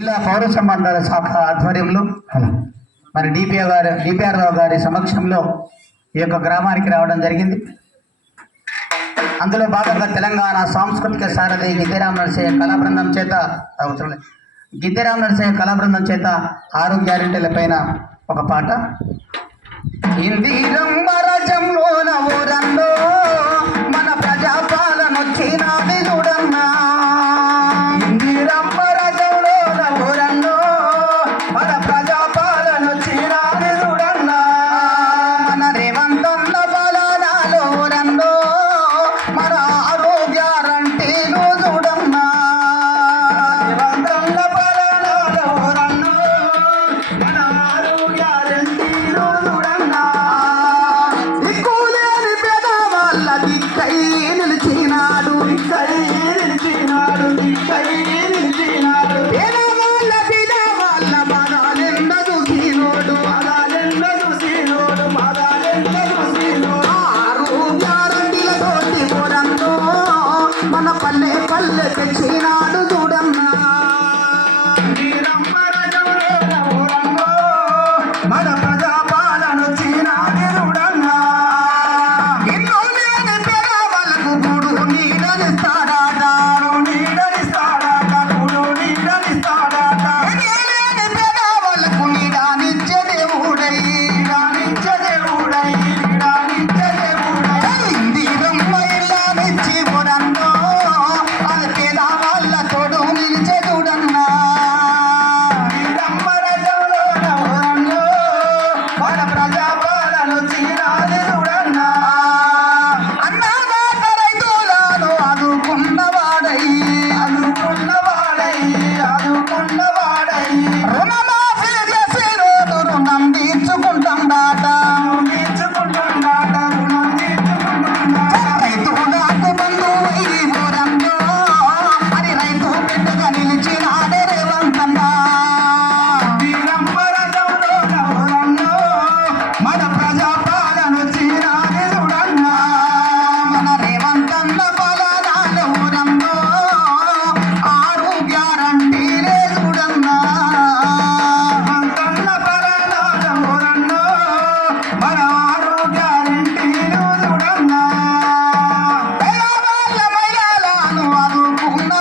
జిల్లా పౌర సంబంధాల శాఖ ఆధ్వర్యంలో మరి డిపిఆర్ గారి డిపిఆర్ రావు గారి సమక్షంలో ఈ యొక్క గ్రామానికి రావడం జరిగింది అందులో భాగంగా తెలంగాణ సాంస్కృతిక సారథి గిద్దెరామ నరసయ్య కళాబృందం చేత అవసరం లేదు. గిద్దెరామ నరసయ్య కళాబృందం చేత ఆరు గ్యారెంటీల పైన ఒక పాట ఇందిరమ్మ రాజ్యంలోన ఊరన్నో మన ప్రజాపాలన పల్లె పల్లె తెచ్చినాడు ఊరమ్మో, మన ప్రజాపాలన చీనాది చూడన్నా. ఇల్లు లేని పేదవాళ్ళకు గూడు గూడు నీడనిస్తాడట. అన్నదాత రైతులను అనుకున్నవాడై గ్యారంటీలు చూడన్నా పేదవాళ్ళ మహిళలను అదుపున్న